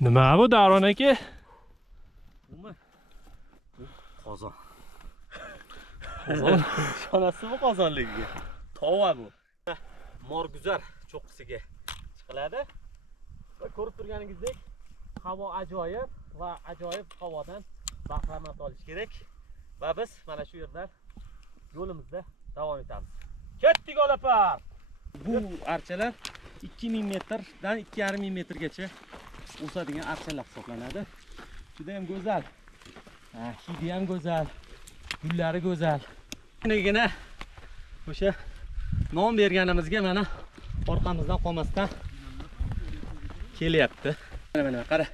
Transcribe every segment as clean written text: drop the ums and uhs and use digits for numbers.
Nima bu Davron aka? Nima? Qozon. Qozon. Shonasi bu qozonligiga. Tova bu. Morguzar cho'qqisiga chiqiladi. Va ko'rib turganingizdek, havo ajoyib va ajoyib havodan bahramand olish kerak. Va biz mana shu yerdan yo'limizda davom etamiz. Ketdik olapar. Bu archalar 2000 metrdan 2500 metrgacha o'sadigan archalar hisoblanadi. Juda ham go'zal. Hidi ham go'zal. Gullari go'zal. Shunigina o'sha nom berganimizga mana orqamizdan qolmasdan kelyapti. Mana qara.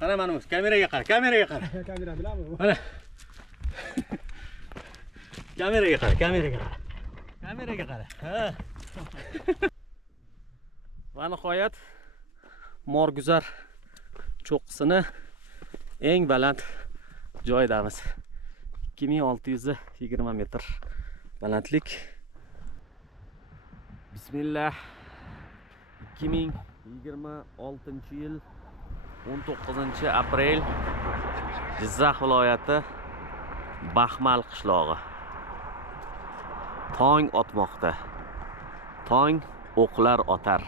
Qara mana bu kameraga qara, kameraga qara. Kamera bilanmi bu? Mana. Kameraga qara, kameraga qara. Kameraga qara. Ha. Va nihoyat Morguzar cho'qqisini eng baland joydamiz. 2620 metr balandlik. Bismillah. 2026-yil 19-aprel Jizzax viloyati Baxmal qishlog'i. Tong otmoqda. Tong o'qlar otar.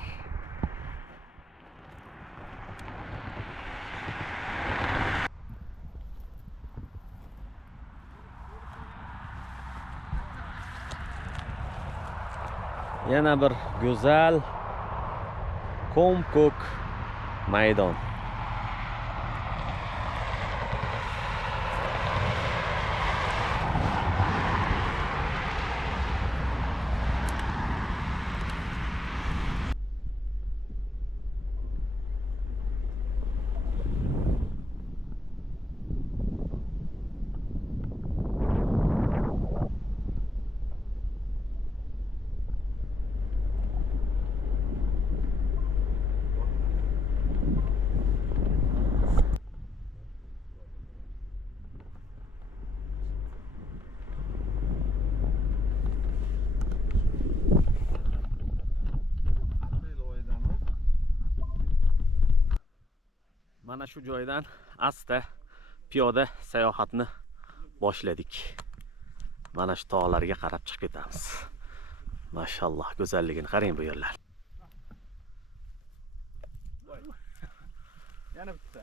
Yana bir go'zal ko'm-ko'k maydon. Mana shu joydan asta piyoda sayohatni boshladik. Mana shu tog'larga qarab chiqib ketamiz. Mashalloh, go'zalligini qarang bu yerlar. Yana bitta.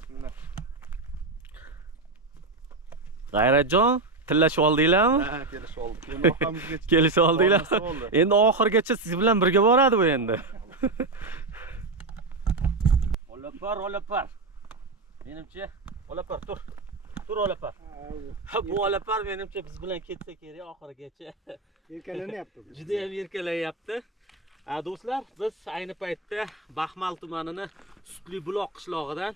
Bismillah. G'ayratjon, tillashib oldinglarmi? Ha, kelishib oldik. Endi orqamizga Kelishib oldinglar. Endi oxirgacha siz bilan birga boradi bu endi. Olapar, olapar. Menimcha olapar tur. Tur olapar. Bu olapar menimcha biz bilan ketsa kerak oxirigacha. Yelkalanyapti. Juda ham yelkalayapti. Do'stlar, biz ayni paytda Baxmal tumanining Sutli Buloq qishlog'idan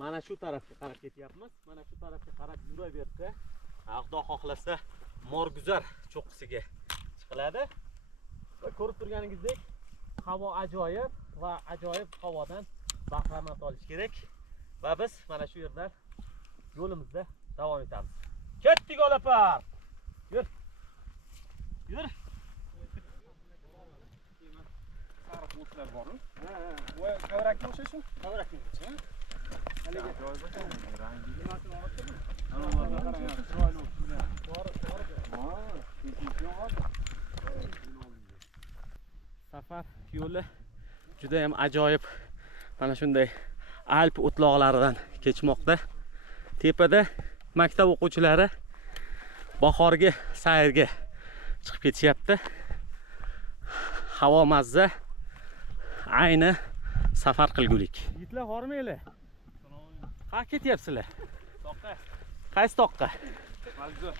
mana shu tarafga qarab ketyapmiz. Mana shu tarafga qarab yuraversa, Xudo xohlasa Morguzar cho'qqisiga chiqiladi. Va ko'rib turganingizdek, havo ajoyib va ajoyib havodan bahramand olish kerak. Va biz mana shu yerdan yo'limizda davom etamiz. Ketdik olapar. Yur. Yur. Sariq o'tlar bormi? Ha. Va kavrakka o'xshayshi? Kavrakka. Haliga rangi nimasini olib turibmi? Safar yo'li juda ham ajoyib. Mana shunday Alp o'tloqlaridan kechmoqda. Tepada maktab o'quvchilari bahorgi sayrga chiqib ketishyapti. Havo mazza, ayni safar qilgulik. Yigitlar bormaylar? Ha, ketyapsizlar. Toqqa. Qaysi toqqa? Malzo.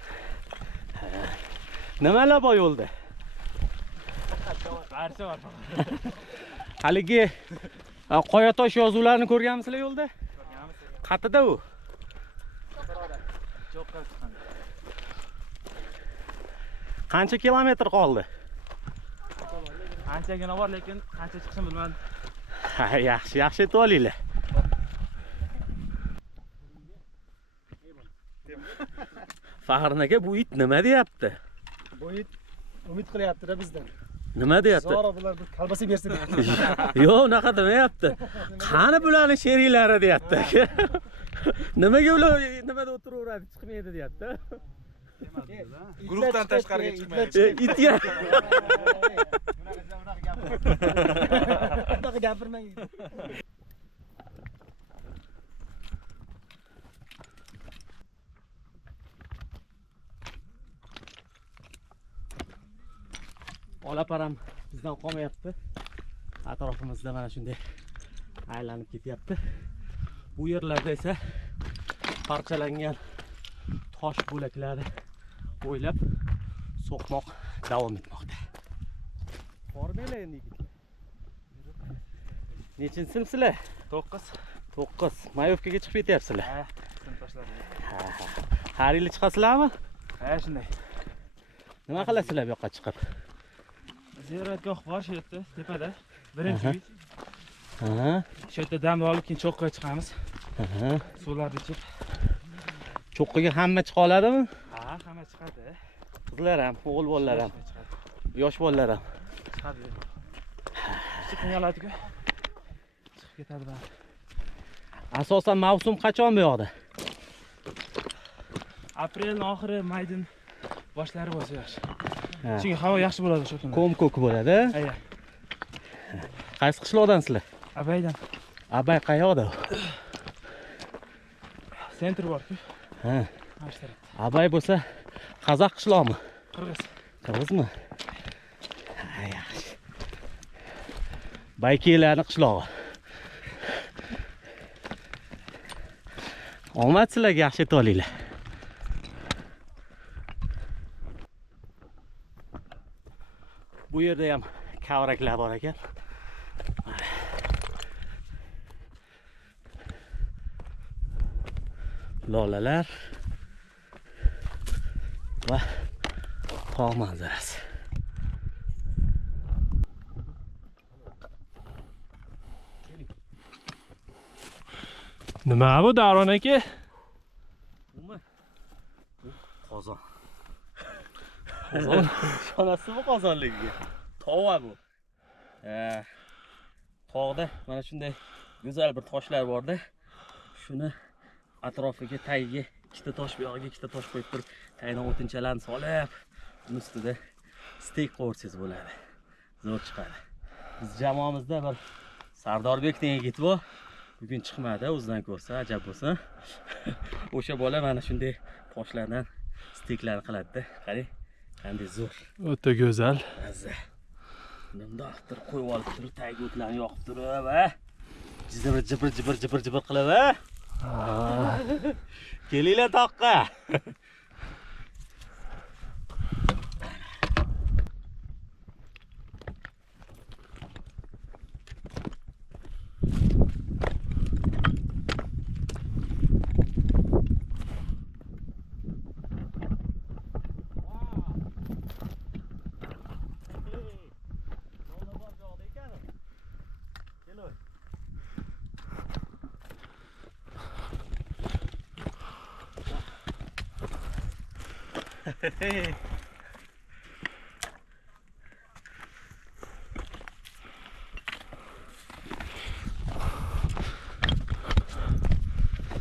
Nimalar bor yo'lda? Barcha bor. Haligi Qoyatosh yozuvlarini ko'rganmisizlar yo'lda? Ko'rganmiz. Qatida u? Cho'qqa chiqqan. Qancha kilometr qoldi? Anchagina bor, lekin qancha chiqishini bilmadim. Ha, yaxshi aytib olinglar. Faxrin aka, bu it nima deyapti? Bu it umid qilyapti-da bizdan. Nima deyapti? Zora bular bir kolbasa bersin. Yo'q, unaqa demayapti. Qani bularning sheriklari deyapti. Nimaga ular nimada o'tiraveradi, chiqmaydi deyapti. Guruhdan tashqariga chiqmaydi. Itga. Bunaqa gapirmang. Olaparam bizdan qolmayapti. Atrofimizda mana shunday aylanib ketyapti. Bu yerlarda esa parchalangan tosh bo'laklari o'ylab so'qmoq davom etmoqda. Bormaylar endi yigitlar. Nechinsimsizlar? 9. 9. Mayovkaga chiqib ketyapsizlar. Ha, sinfdoshlar. Har yili chiqasizlarmi? Ha, shunday. Nima qilasizlar bu yoqqa chiqib? Ziyoratgoh bor shu yerda, tepada. Birinchi uy. Ha. Shu yerda dam olib keyin cho'qqiga chiqamiz. Ha. Suvlarni ichib. Cho'qqiga hamma chiqa oladimi? Ha, hamma chiqadi. Qizlar ham, o'g'il bolalar ham, yosh bolalar ham. Chiqadi. Kichik qiynaladi-ku. Chiqib ketadi bari. Asosan mavsum qachon bu yoqda? Aprelning oxiri, mayning boshlari bo'lsa yaxshi. Ha. Chunki havo yaxshi bo'ladi o'sha kunda. Ko'm ko'k bo'ladi. Ayya. Qaysi qishloqdansizlar? Abaydan. Abay qayoqda? Sentr bor-ku. Ha. Mana shu tarafda. Abay bo'lsa, Qozoq qishloqmi? Qirg'iz. Qirg'izmi? Ha, yaxshi. Baykelarning qishlog'i. Omad sizlarga, yaxshi yetib olinglar. Bu yerda ham kavraklar bor ekan. Lolalar va tog' manzarasi. Nima bu Davron aka? Bumi? Bu qozon. Qozon. Ishonasizmi qozonligiga? Tova bu. Tog'da mana shunday go'zal bir toshlar borda. Shuni atrofiga, tagiga ikkita tosh, bu yog'iga ikkita tosh qo'yib turib, tagidan o'tinchalarni solib, uni ustida steak qo'ysangiz bo'ladi. Zo'r chiqadi. Biz jamoamizda bir Sardorbek degan yigit bor. Bugun chiqmadi, o'zidan ko'rsa ajab bo'lsin. O'sha bola mana shunday toshlardan steaklar qiladi-da. Qarang, qanday zo'r. O'ta go'zal. Mazza. Bundoq qilib qo'yib olib turib, tagiga o'tlarni yoqib turib, va jibir qilib, va kelinglar toqqa.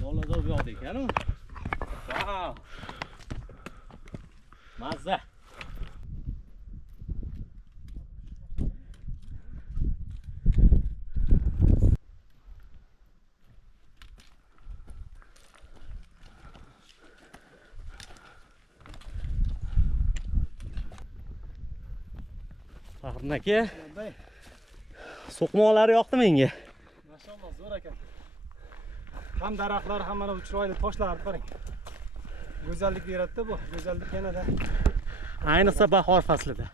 Dolar bu yoqda ekan-ku. Wow. Mazza. Fahrim aka, so'qmoqlari yoqdi menga. Mashalloh, zo'r ekan. Ham daraxtlar, ham mana bu chiroyli toshlarni qarang. Go'zallik beradi-da bu. Go'zallik yanada. Ayniqsa bahor faslida.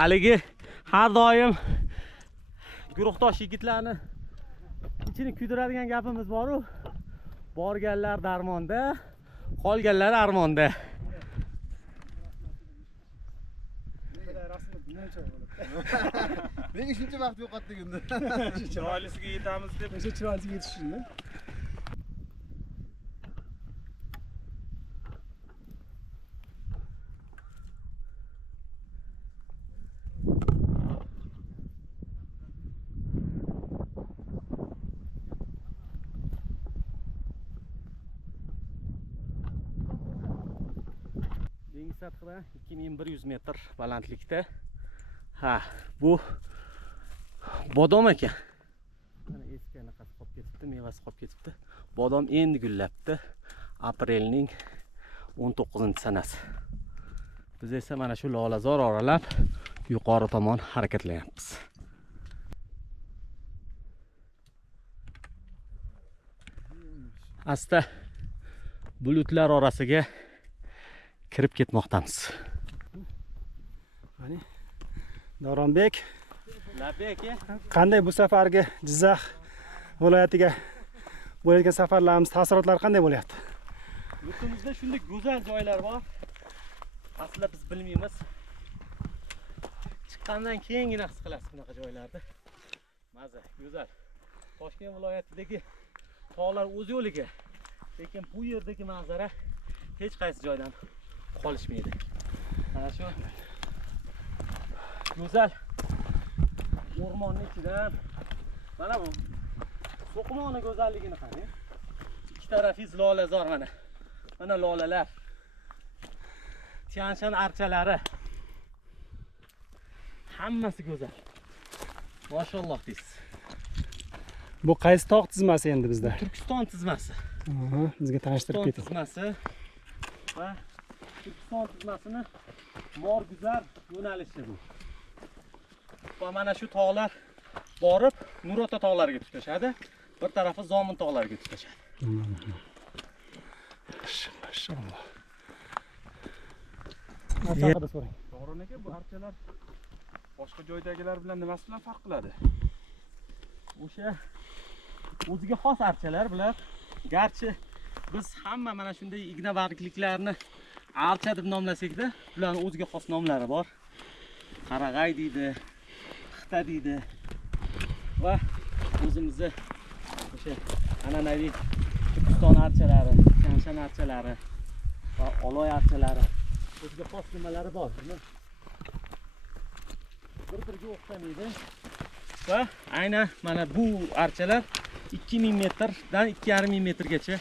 Haligi har doim guruhdosh yigitlarni ichini kuydiradigan gapimiz bor-ku. Borganlar darmonda, qolganlar armonda. Nega shuncha vaqt yo'qotdik endi? Chiroylisiga yetamiz deb. O'sha chiroyli yetishishni. sathidan 2100 metr balandlikda. Ha, bu bodom ekan. Mana eski anaqasi qolib ketibdi, mevasi qolib ketibdi. Bodom endi gullabdi. Aprelning 19-sanasi. Biz esa mana shu lolazor oralab yuqori tomon harakatlanyapmiz. Asta bulutlar orasiga kirib ketmoqdamiz. Mana Davronbek, Labek qanday bu safargi Jizzax viloyatiga bo'layotgan safarlarimiz taassurotlari qanday bo'lyapti? Yurtimizda shunday go'zal joylar bor. Aslida biz bilmaymiz. Chiqqandan keyingina his qilasiz bunaqa joylarni. Maza, go'zal. Toshkent viloyatidagi tog'lar o'z yo'liga. Lekin bu yerdagi manzara hech qaysi joydan qolishmaydi. Mana shu go'zal o'rmonning ichidan mana bu So'qmoni go'zalligini qarang. Ikki tarafingiz lolazor mana. Mana lolalar. Tianshan archalari. Hammasi go'zal. Mashalloh deysiz. Bu qaysi tog' tizmasi endi bizda? Turkiston tizmasi. Bizga tanishtirib keting. Tizmasi va Turkiston tizmasini Morguzar yo'nalishi bu. Va mana shu tog'lar borib Nurota tog'lariga tutashadi. Bir tarafi Zomin tog'lariga tutashadi. Mashalloh. Haqida so'rang. Davron aka, bu archalar boshqa joydagilar bilan nimasi bilan farq qiladi? O'sha o'ziga xos archalar bular. Garchi biz hamma mana shunday igna bargliklarni archa deb nomlasak-da, ularning o'ziga xos nomlari bor. Qarag'ay deydi, Xita deydi. Va o'zimizda o'sha an'anaviy Turkiston archalari, Tianshan archalari va Oloy archalari o'ziga xos nimalari bor. Bir-biriga o'xshamaydi. Va aynan mana bu archalar 2000 metrdan 2500 metrgacha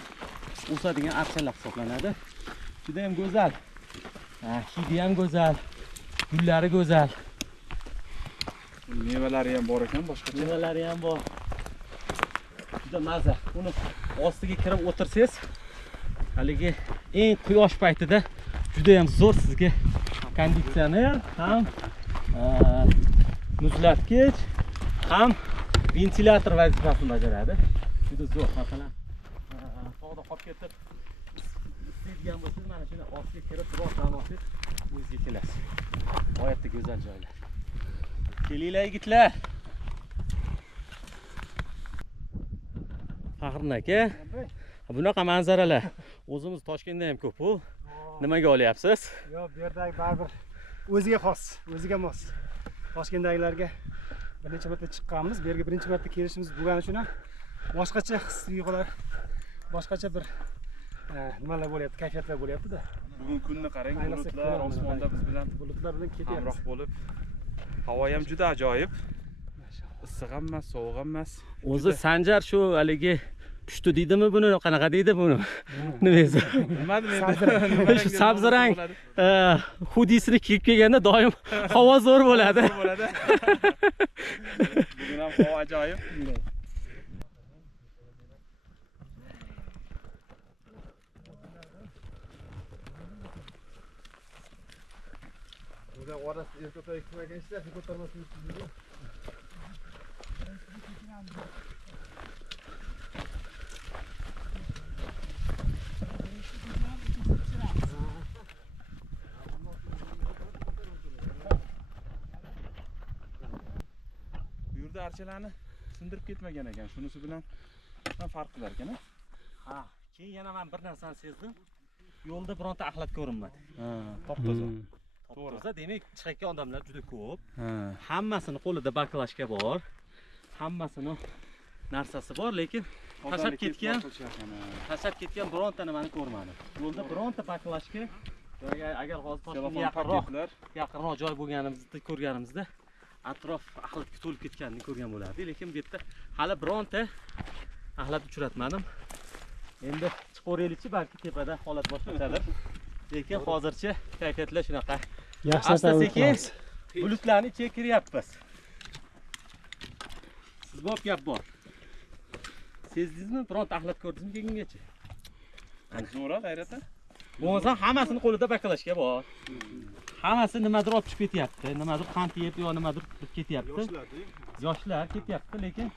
o'sadigan archalar hisoblanadi. Juda ham go'zal. Hidi ham go'zal. Gullari go'zal. Mevalari ham bor ekan, boshqa Mevalari ham bor. Juda maza. Uni ostiga kirib o'tirsangiz, haligi eng quyosh paytida juda ham zo'r sizga konditsioner ham muzlatgich ham ventilyator vazifasini bajaradi. Juda zo'r. Masalan, tog'da qolib ketib istaydigan bo'lsangiz, mana shuni ostiga kirib biroz dam olsangiz, o'zingizga kelasiz. G'oyatda go'zal joylar. Kelinglar yigitlar. Faxrin aka, bunaqa manzaralar o'zimiz Toshkentda ham ko'p-ku. Nimaga olyapsiz? Yo'q, bu yerdagi baribir o'ziga xos, o'ziga mos. Toshkentdagilarga bir necha marta chiqqanmiz. Bu yerga birinchi marta kelishimiz bo'lgani uchun ham boshqacha his-tuyg'ular, boshqacha bir nimalar bo'lyapti, kayfiyatlar bo'lyapti-da. Bugun kunni qarang, bulutlar osmonda biz bilan ketyapmiz. hamroh bo'lib. Havo ham juda ajoyib. Issiq ham emas, sovuq ham emas. O'zi Sanjar shu haligi pushti deydimi buni, qanaqa deydi buni? Nima esa? Bilmadim endi. Shu sabzirang hudisini kiyib kelganda doim havo zo'r bo'ladi. Bugun ham havo ajoyib. Burada orası erkek ekmeğe gençler kurtarmasını istiyor. Bu yerda archalarni sindirib ketmagan ekan. Shunisi bilan farq qilar ekan. Ha, keyin yana men bir narsani sezdim. Yo'lda bironta axlat ko'rinmadi. Ha, top-toza. To'g'ri, demak chiqayotgan odamlar juda ko'p. Hammasini qo'lida baklashka bor. Hammasini narsasi bor, lekin tashab ketgan bironta nimani ko'rmadim. Yo'lda bironta baklashka agar hozir Toshkentga yaqinroq joy bo'lganimizda ko'rganimizda atrof axlatga to'lib ketganini ko'rgan bo'lardik, lekin bu yerda hali bironta axlat uchratmadim. Endi chiqaveraylikchi, balki tepada holat boshqachadir. Lekin hozircha kayfiyatlar shunaqa. Yaxshi Asta-sekin bulutlarni ichiga kiryapmiz. Siz bop gap bor. Sezdingizmi? Bironta axlat ko'rdingizmi kelgungacha? Zo'ra g'ayrata. Bo'lmasa hammasini qo'lida bakalashga bor. Hammasi nimadir olib chiqib ketyapti. Nimadir qand yeb yo nimadir ketyapti. Yoshlar ketyapti, lekin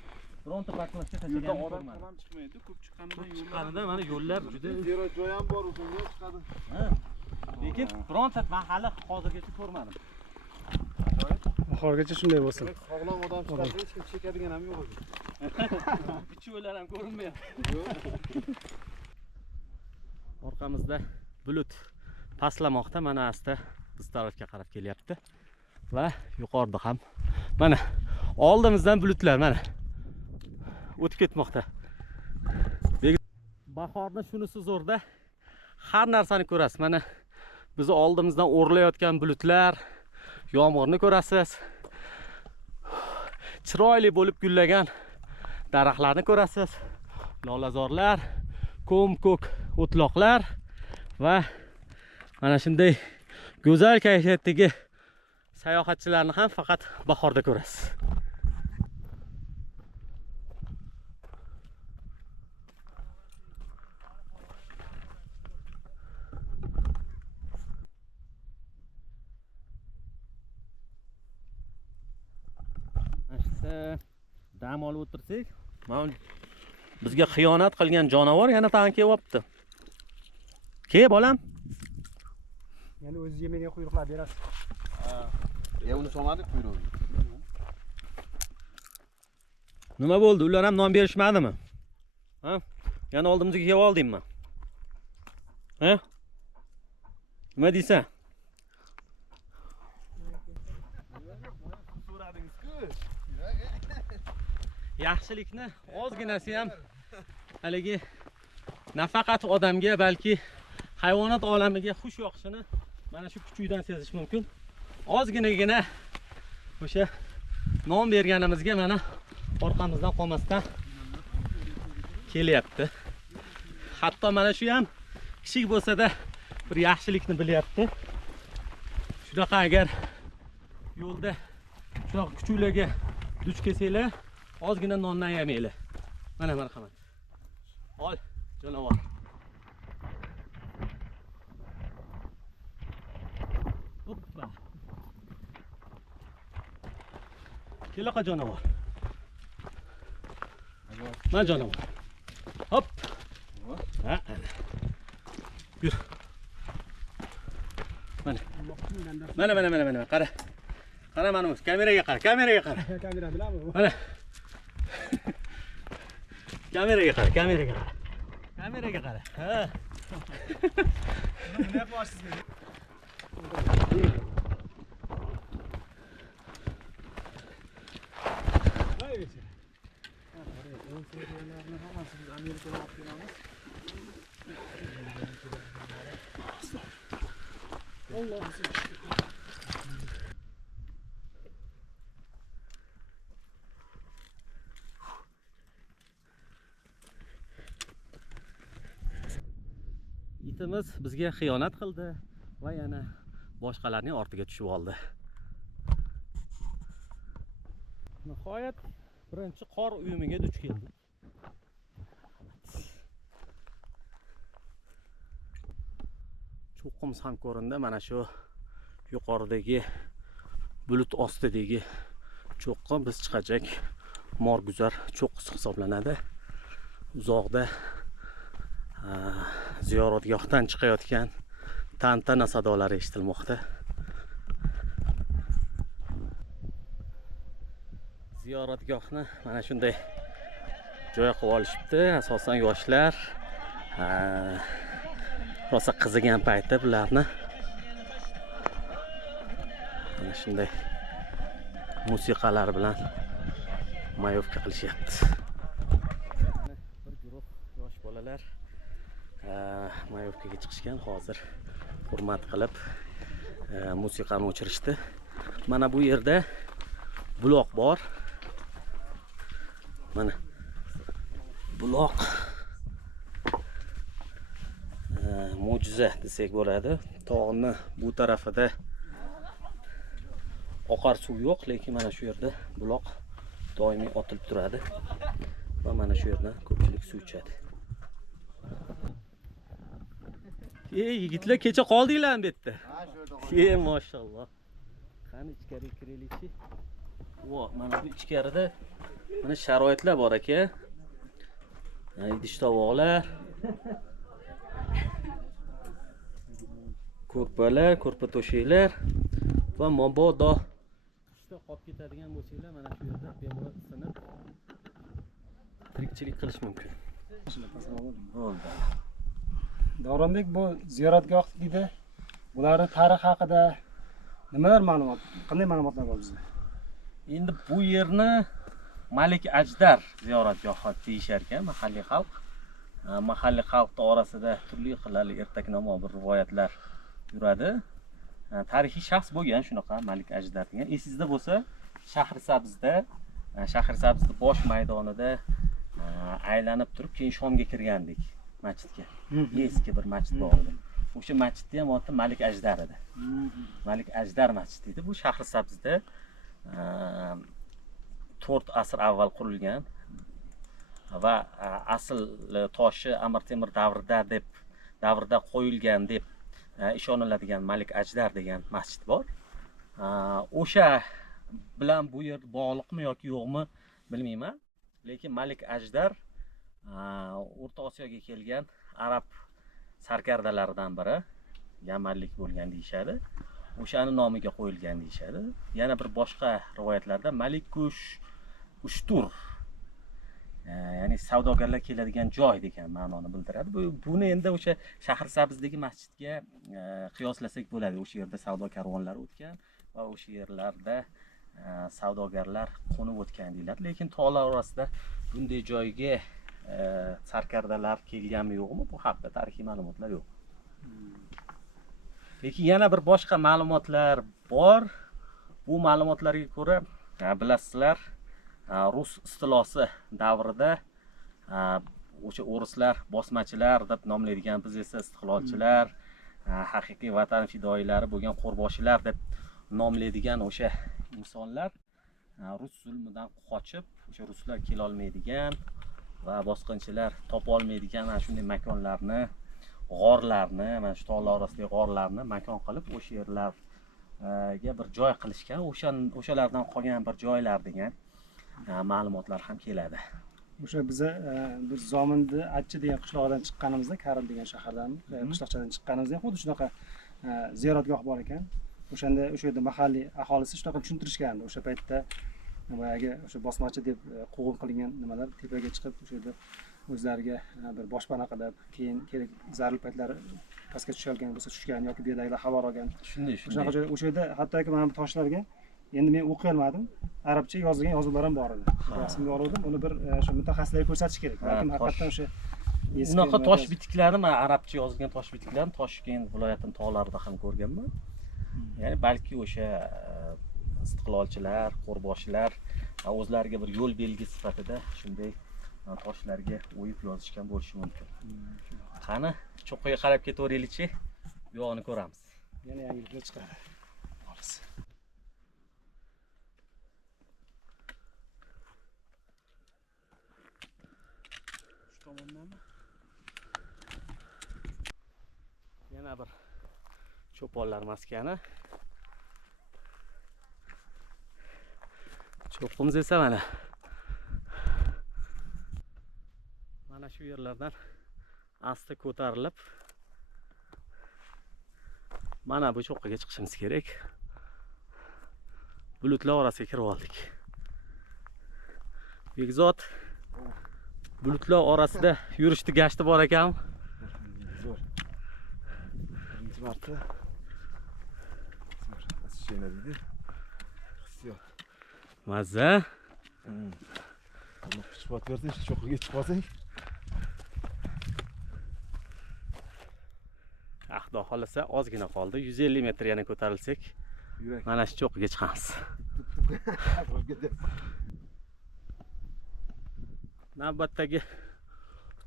bironta bakalashga tashlagan Odam ham chiqmaydi. Ko'p chiqqanidan yo'llar. chiqqanida mana yo'llar juda Zero joy ham bor, o'shanga chiqadi. Ha. Lekin bironta men hali hozirgacha ko'rmadim. Oxirgacha shunday bo'lsin. Sog'lom odam chiqadi, hech kim chekadigan ham yo'q. Bicho'lar ham ko'rinmayapti. Orqamizda bulut pastlamoqda, mana asta biz tarafga qarab kelyapti. Va yuqorida ham mana oldimizdan bulutlar mana o'tib ketmoqda. Bahorda shunisi zo'rda, har narsani ko'rasiz. Mana biz oldimizdan o'rlayotgan bulutlar, yomg'irni ko'rasiz. Chiroyli bo'lib gullagan daraxtlarni ko'rasiz. Lolazorlar, ko'm-ko'k o'tloqlar va mana shunday go'zal kayfiyatdagi sayohatchilarni ham faqat bahorda ko'rasiz. Dam olib o'tirsak, mana bizga xiyonat qilgan jonivor yana tag'in kelyapti. Ke bolam? Yana o'ziga menga quyruqlar berasiz. Uni solmadik buyrug'i. Nima bo'ldi? Ular ham non berishmadimi? Ha? Yana oldimizga kelib oldingmi? Ha? Nima deysan? Yaxshilikni ozginasi ham haligi nafaqat odamga, balki hayvonot olamiga xush yoqishini mana shu kuchukdan sezish mumkin. Ozginagina o'sha non berganimizga mana orqamizdan qolmasdan kelyapti. Hatto mana shu ham kichik bo'lsa-da bir yaxshilikni bilyapti. Shunaqa agar yo'lda shunaqa kuchuklarga duch kelsanglar, ozgina nondan yemanglar. Mana marhamat. Ol, jonivor. Hoppa. Kelaqa jonivor. Mana jonivor. Hop. Ha. Yur. Mana. Qara. Qara mana bu kameraga qara. Kamera bilanmi? Mana. Kameraga qara. Kameraga qara. Ha. Nima yapasiz men? Itimiz bizga xiyonat qildi va yana boshqalarning ortiga tushib oldi. Nihoyat birinchi qor uyumiga duch keldik. Cho'qqimiz ham ko'rindi. Mana shu yuqoridagi bulut ostidagi cho'qqi biz chiqajak morguzar cho'qqisi hisoblanadi. Uzoqda ziyoratgohdan chiqayotgan tantana sadolari eshitilmoqda. Ziyoratgohni mana shunday joy qilib olishibdi. Asosan yoshlar rosa qizigan payti bularni mana shunday musiqalar bilan mayovka qilishyapti. Bir guruh yosh bolalar mayovkaga chiqishgan. Hozir hurmat qilib musiqani o'chirishdi. Mana bu yerda buloq bor. Mana buloq mo'jiza desak bo'ladi. Tog'ni bu tarafida oqar suv yo'q, lekin mana shu yerda buloq doimiy otilib turadi va mana shu yerdan ko'pchilik suv ichadi. Yigitlar kecha qoldinglarmi bu yerda? Ha, shu yerda. Mashalloh. Qani ichkariga kiraylikchi. Vo, mana bu ichkarida mana sharoitlar bor aka. Idish tovoqlar, ko'rpalar, ko'rpa to'shaklar va mabodo qishda qolib ketadigan bo'lsanglar, mana shu yerda bemalol isinib tirikchilik qilish mumkin. Bo'ldi. Davronbek, bu ziyoratgoh deydi. Bularning tarixi haqida nimalar ma'lumot? Qanday ma'lumotlar bor bizda? Endi bu yerni Malik Ajdar ziyoratgohi deyishar ekan mahalliy xalq. Mahalliy xalq orasida turli xilli ertaknamo bir rivoyatlar yuradi. Tarixiy shaxs bo'lgan shunaqa Malik Ajdar degan. Esingizda bo'lsa, Shahrisabzda bosh maydonida aylanib turib, keyin Shomga kirgandik masjidga. Eski bir masjid bor edi. O'sha masjidda ham oti Malik Ajdar edi. Malik Ajdar masjidi edi. Bu Shahrisabzda 4 asr avval qurilgan va asl toshi Amir Temur davrida qo'yilgan deb ishoniladigan Malik Ajdar degan masjid bor. O'sha bilan bu yer bog'liqmi yoki yo'qmi bilmayman. Lekin Malik Ajdar O'rta Osiyoga kelgan arab sarkardalaridan biri, yamanlik bo'lgan deyishadi. O'shani nomiga qo'yilgan deyishadi. Yana bir boshqa rivoyatlarda Malikush Ushtur, ya'ni savdogarlar keladigan joy degan ma'noni bildiradi. Buni endi o'sha Shahrisabzdagi masjidga qiyoslasak bo'ladi. O'sha yerda savdo karvonlari o'tgan va o'sha yerlarda savdogarlar qo'nib o'tgan deyiladi. Lekin tog'lar orasida bunday joyga sarkardalar kelganmi yo'qmi, bu haqida tarixiy ma'lumotlar yo'q. Lekin yana bir boshqa ma'lumotlar bor. Bu ma'lumotlarga ko'ra, bilasizlar, rus istilosi davrida o'sha o'rislar, bosmachilar deb nomlaydigan, biz esa istiqlolchilar, haqiqiy vatan fidoyilari bo'lgan qo'rboshilar deb nomlaydigan o'sha insonlar rus zulmidan qochib, o'sha ruslar kela olmaydigan va bosqinchilar topa olmaydigan mana shunday makonlarni, g'orlarni, mana shu tog'lar orasidagi g'orlarni makon qilib, o'sha yerlarga bir joy qilishgan. O'shalardan qolgan bir joylar degan ma'lumotlar ham keladi. O'sha biza biz Zominni Achchi degan qishloqdan chiqqanimizda, Karim degan shahardan, qishloqchadan chiqqanimizda xuddi shunaqa ziyoratgoh bor ekan. O'shanda o'sha yerda mahalliy aholisi shunaqa tushuntirishgandi. O'sha paytda boyagi o'sha bosmachi deb quvg'in qilingan nimalar tepaga chiqib, o'sha yerda o'zlariga bir boshpana qilib, keyin kerak zarur paytlari pastga tushgan bo'lsa tushgan yoki bu yerdagilar xabar olgan. Shunday. O'sha yerda hattoki mana bu toshlarga endi men o'qiy olmadim. Arabcha yozilgan yozuvlar ham bor edi. Rasmga oldim. Uni bir o'sha mutaxassislarga ko'rsatish kerak. Balkim haqiqatan o'sha unaqa tosh bitiklarni, men arabcha yozilgan tosh bitiklarni Toshkent viloyatining tog'larida ham ko'rganman. Ya'ni balki o'sha istiqlolchilar, qo'rboshilar o'zlariga bir yo'l belgi sifatida shunday toshlarga o'yib yozishgan bo'lishi mumkin. Qani, cho'qqiga qarab ketaveraylikchi, bu yo'g'ini ko'ramiz. Yana yangiliklar chiqadi. Xolos. Shu tomondanmi? Yana bir cho'ponlar maskani. Cho'qimiz esa mana shu yerlardan asta ko'tarilib mana bu cho'qqiga chiqishimiz kerak. Bulutlar orasiga kirib oldik. Begzod, bulutlar orasida yurishni gashti bor ekan. Zo'r. Birinchi marta. Zo'r. Ashina deydi. Hissiyot. Mazza. Bunu pishvat bersin, shu cho'qqiga chiqib olsang. Xudo xolasa ozgina qoldi. 150 metr yana ko'tarilsak, mana shu cho'qqiga chiqamiz. Navbatdagi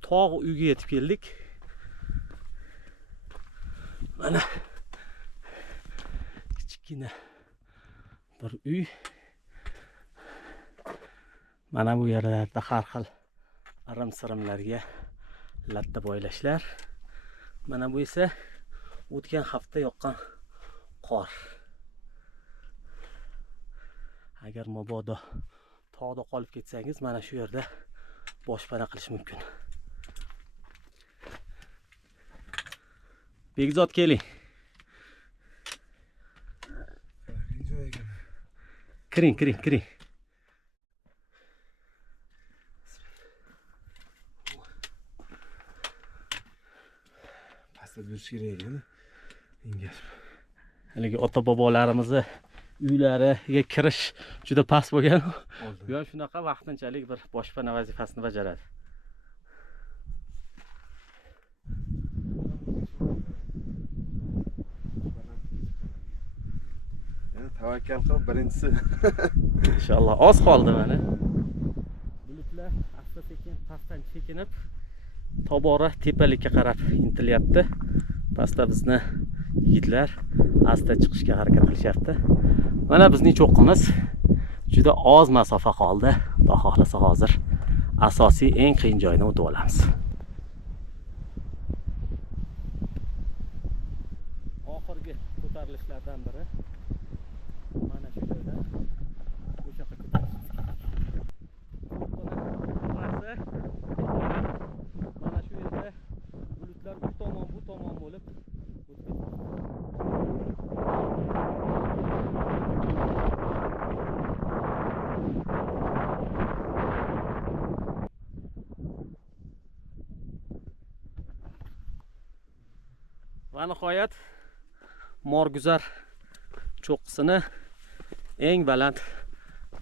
tog' uyga yetib keldik. Mana kichkina bir uy. Mana bu yerlarda har xil arim-sirimlarga latta boylashlar. Mana bu esa o'tgan hafta yoqqan qor. Agar mabodo tog'da qolib ketsangiz, mana shu yerda boshpana qilish mumkin. Begzod keling. Kiring. Pastda yurish kerak ekan. Engashib. Haligi ota-bobolarimizni uylariga kirish juda past bo'lgan. Bu ham shunaqa vaqtinchalik bir boshpana vazifasini bajaradi. Tavakkal qilib birinchisi. Inshaalloh oz qoldi mana. Bulutlar asta-sekin pastdan chekinib, tobora tepalikka qarab intilyapti. Pastda bizni yigitlar asta chiqishga harakat qilishyapti. Mana bizning cho'qqimiz juda oz masofa qoldi. Xudo xohlasa hozir asosiy eng qiyin joyni o'tib olamiz. Oxirgi ko'tarilishlardan biri mana shu joyda o'sha yoqqa ko'tarishimiz kerak. Mana shu yerda bulutlar bu tomon bo'lib o'tib va nihoyat Morguzar cho'qqisini eng baland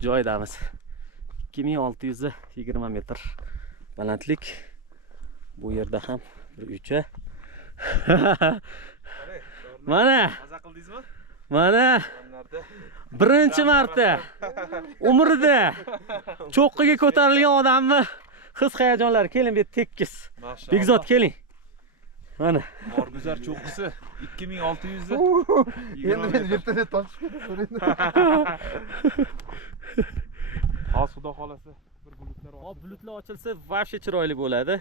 joydamiz. 2620 metr balandlik. Bu yerda ham bir uycha. Mana Maza qildingizmi? mana birinchi marta umrida cho'qqiga ko'tarilgan odamni his-hayajonlari. Keling, bu tekis. Begzod keling. Mana Morguzar cho'qqisi 2600 Endi men vertolyot tortishib so'raydi. Hozir xudo xolasa bir bulutlar hop bulutlar ochilsa vobshe chiroyli bo'ladi.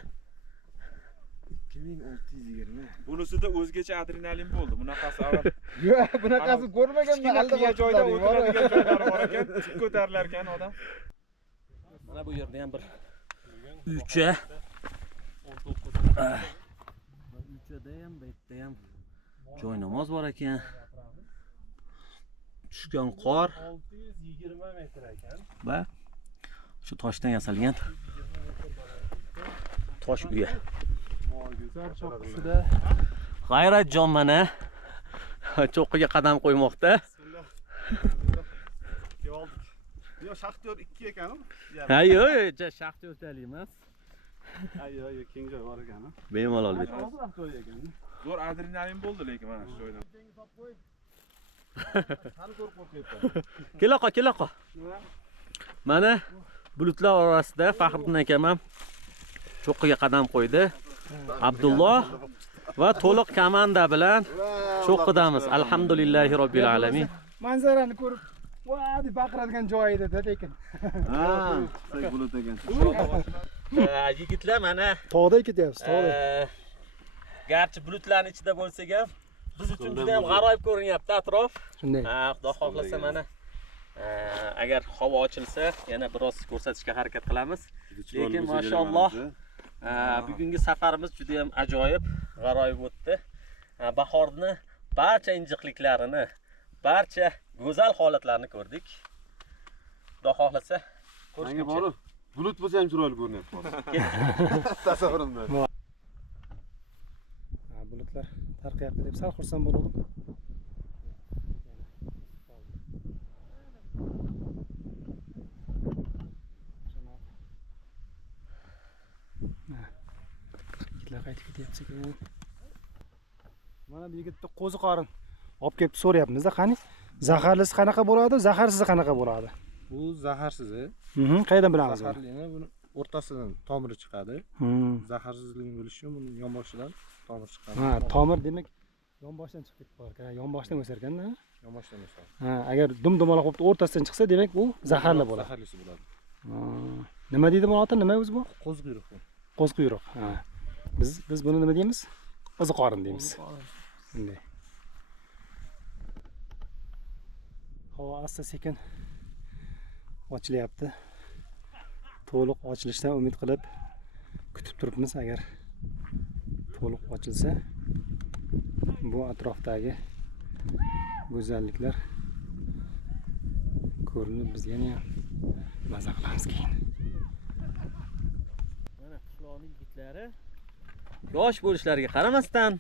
2620. Bunisida o'zgacha adrenalin bo'ldi. Bunaqasi avval Yo'q, bunaqasi ko'rmaganman. kichkina joyda o'tiradigan joylari bor ekan, tik ko'tarilar ekan odam. Mana bu yerda ham bir uycha. Uychada ham, bu yerda ham joy namoz bor ekan. Tushgan qor 620 metr ekan. va shu toshdan yasalgan tosh uyi. Morguzar cho'qqisida G'ayratjon mana cho'qqiga qadam qo'ymoqda. oldik. Yo, shaxtyor 2 ekan. Ha, yo'q, shaxtyorchalik emas. Yo, keng joy bor ekan. Bemalol bet. Zo'r adrenalin bo'ldi lekin mana shu joyda. Kelaqa. Mana bulutlar orasida Faxriddin akam ham cho'qqiga qadam qo'ydi. Abdulloh va to'liq komanda bilan cho'qqidamiz. Alhamdulillahi robbil alamin. Manzarani ko'rib, "Va" deb baqiradigan joy edi-da, lekin. Ha, say bulut ekan. Yigitlar mana Tog'da ketyapsiz, tog'da. garchi bulutlarning ichida bo'lsak ham biz uchun juda ham g'aroyib ko'rinyapti atrof. Shunday. Xudo xohlasa mana agar havo ochilsa yana biroz ko'rsatishga harakat qilamiz. Lekin mashalloh bugungi safarimiz juda ham ajoyib, g'aroyib o'tdi. Bahorni barcha injiqliklarini, barcha go'zal holatlarini ko'rdik. Xudo xohlasa Menga borib, bulut bo'lsa ham chiroyli ko'rinyapti hozir. Tasavvurimda. Bulutlar tarqayapti deb sal xursand bo'ldim. Yigitlar qaytib ketyapti ekan. Mana bu yigitni qo'zi qorin olib kelib so'rayapmiz-da, qani? Zaharlisi qanaqa bo'ladi, zaharsizi qanaqa bo'ladi? Bu zaharsizi. Qayerdan bilamiz? Zaharlini buni o'rtasidan tomiri chiqadi. Zaharsizligini bilish uchun buni yonboshidan tomir chiqadi. Ha, tomir demak Yonboshdan chiqib ketib qolgan. Yonboshdan o'sar ekanda. Yonboshdan o'sadi. Ha, agar dum-dumaloq bo'lib o'rtasidan chiqsa, demak bu zaharli bo'ladi. Zaharlisi bo'ladi. Nima deydi buni oti? Nima o'zi bu? Qo'zg'uyruq bu. Qo'zquyruq. Ha. Biz buni nima deymiz? Qo'ziqorin deymiz. Bunday. Havo asta-sekin ochilyapti. To'liq ochilishdan umid qilib kutib turibmiz. Agar to'liq ochilsa, bu atrofdagi go'zalliklar ko'rinib bizga ham maza qilamiz keyin. Mana qishloqning yigitlari yosh bo'lishlariga qaramasdan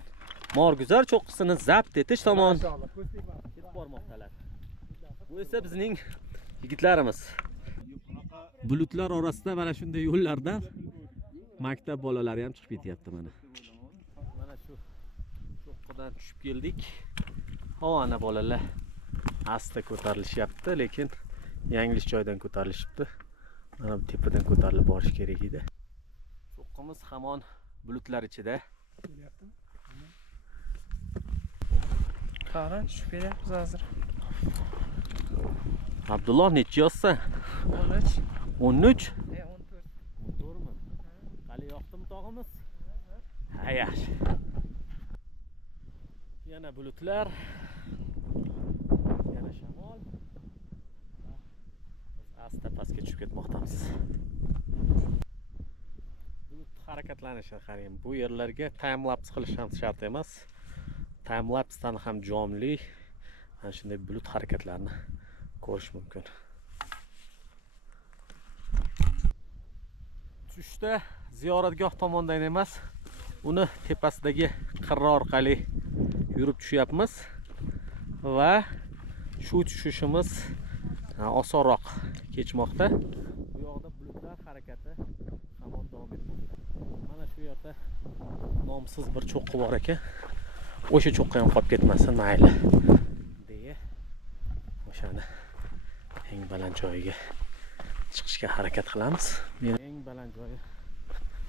morguzar cho'qqisini zabt etish tomon ketib bormoqdalar. Bu esa bizning yigitlarimiz. Bulutlar orasida mana shunday yo'llardan maktab bolalari ham chiqib ketyapti mana. Mana shu cho'qqidan tushib keldik. Havona bolalar asta ko'tarilishyapti, lekin yanglish joydan ko'tarilishibdi. Mana bu tepadan ko'tarilib borish kerak edi. Cho'qqimiz hamon bulutlar ichida. Qara, tushib kelyapmiz hozir. Abdulloh necha yoshsan? 13. 13? 14. 14 mi? Hali yoqdimi tog'imiz? Hayash. Yana bulutlar. Yana shamol. Asta pastga tushib ketmoqdamiz. Bulut harakatlanishi qarang. Bu yerlarga time lapse qilish ham shart emas. Time lapsedan ham jonli ana shunday bulut harakatlarini ko'rish mumkin. Tushda ziyoratgoh tomondan emas, uni tepasidagi qirra orqali yurib tushyapmiz va shu tushishimiz osonroq kechmoqda. Bu yoqda bulutlar harakati hamon davom etmoqda. Mana shu yerda nomsiz bir cho'qqi bor ekan. O'sha cho'qqi ham qolib ketmasin, mayli deya o'shani eng baland joyiga chiqishga harakat qilamiz. Meni eng baland joyi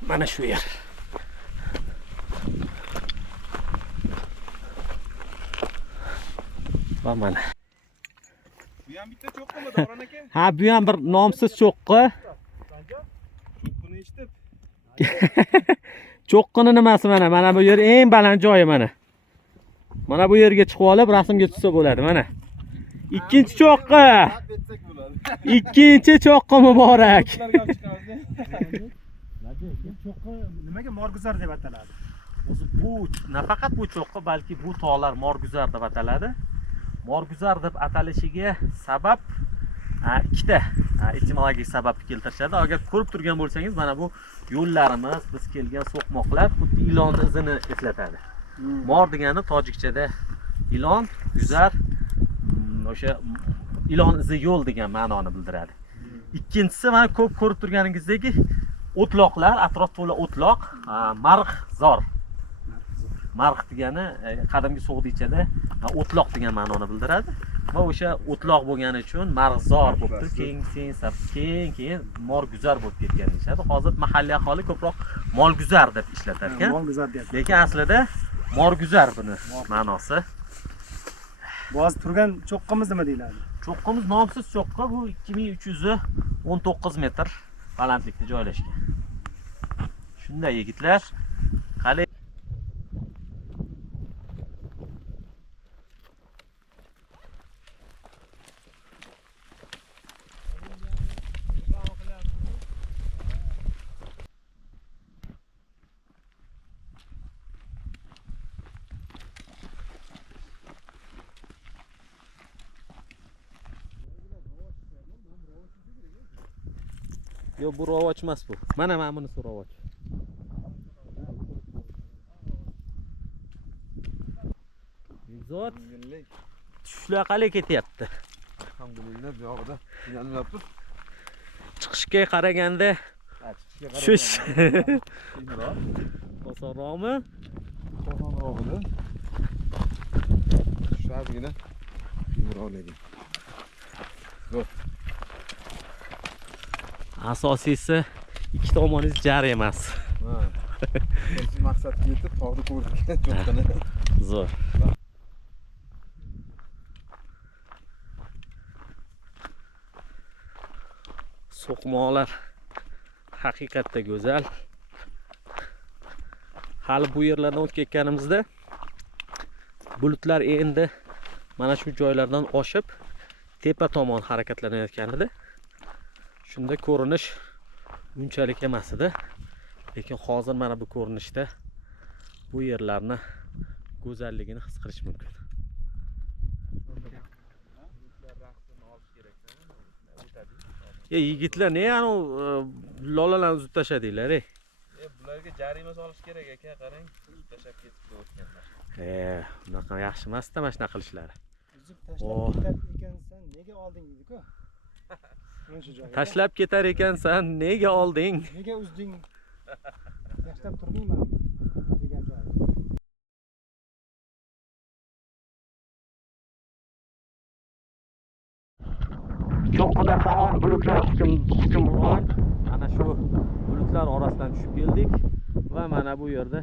mana shu yer. Va mana. Bu ham bitta cho'qqimi Davron aka? Ha, bu ham bir nomsiz cho'qqi. Cho'qqini eshitib. Cho'qqini nimasi mana? Mana bu yer eng baland joyi mana. Mana bu yerga chiqib olib rasmga tushsa bo'ladi mana. Ikkinchi cho'qqi. Ikkinchi cho'qqi muborak. Cho'qqi nimaga morguzar deb ataladi? O'zi bu nafaqat bu cho'qqi, balki bu tog'lar morguzar deb ataladi. Morguzar deb atalishiga sabab ikkita etimologik sababni keltirishadi. Agar ko'rib turgan bo'lsangiz, mana bu yo'llarimiz, biz kelgan so'qmoqlar xuddi ilon izini eslatadi. Mor degani tojikchada ilon, guzar, o'sha ilon izi yo'l degan ma'noni bildiradi. Ikkinchisi mana ko'p ko'rib turganingizdek o'tloqlar, atrof to'la o'tloq, marg'zor. Marg' degani qadimgi so'g'dichada o'tloq degan ma'noni bildiradi va o'sha o'tloq bo'lgani uchun marg'zor bo'lib turib, keyin morguzar bo'lib ketgan deyshadi. Hozir mahalliy aholi ko'proq molguzar deb ishlatar ekan. Molguzar deyapti. Lekin aslida morguzar buni ma'nosi. Bu hozir turgan cho'qqimiz nima deyiladi? Cho'qqimiz nomsiz cho'qqi, bu 2319 metr balandlikda joylashgan. Shunday yigitlar, qani Yo, bu rovoch emas bu. Mana bunisi rovoch. Zot tushlar qalay ketyapti. Alhamdulillah, bu yoqda yanilab tur. Chiqishga qaraganda tushish osonroqmi? Osonroqmi? Tushadgina qiyinroqligi. Zo'r. Asosiysi ikki tomoningiz jar emas. Ha. Biz maqsadga yetib tog'ni ko'rdik. Cho'qqini. Zo'r. So'qmoqlar haqiqatda go'zal. Hali bu yerlardan o'tib ketganimizda bulutlar endi mana shu joylardan oshib tepa tomon harakatlanayotgan edi. Shunda ko'rinish unchalik emas edi. Lekin hozir mana bu ko'rinishda bu yerlarni go'zalligini his qilish mumkin. Yigitlar ne anu lolalarni uzib tashladinglar, ey? Bularga jarima solish kerak aka, qarang. Tashlab ketib o'tganlar. Bunaqa yaxshi emas-da mana shunaqa qilishlari. Uzib tashlab ketar ekansan, nega olding dedi-ku. Mana shu joyga. Tashlab ketar ekansan, nega olding? Nega uzding? Tashlab turmayman degan joy. Cho'qqida hamon bulutlar hukmron. Mana shu bulutlar orasidan tushib keldik va mana bu yerda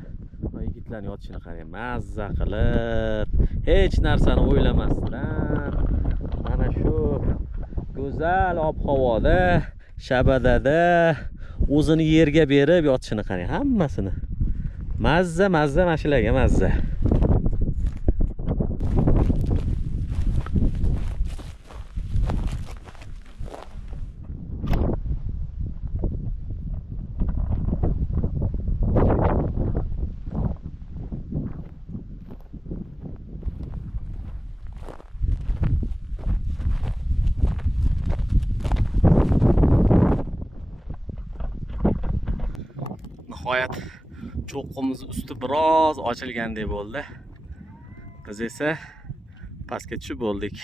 yigitlarning yotishini qarang, mazza qilib, hech narsani o'ylamasdan mana shu go'zal ob-havoda, shabadada o'zini yerga berib yotishini qarang, hammasini. Mazza mashilaga mazza. Nihoyat cho'qqimiz usti biroz ochilgandek bo'ldi. Biz esa pastga tushib bo'ldik.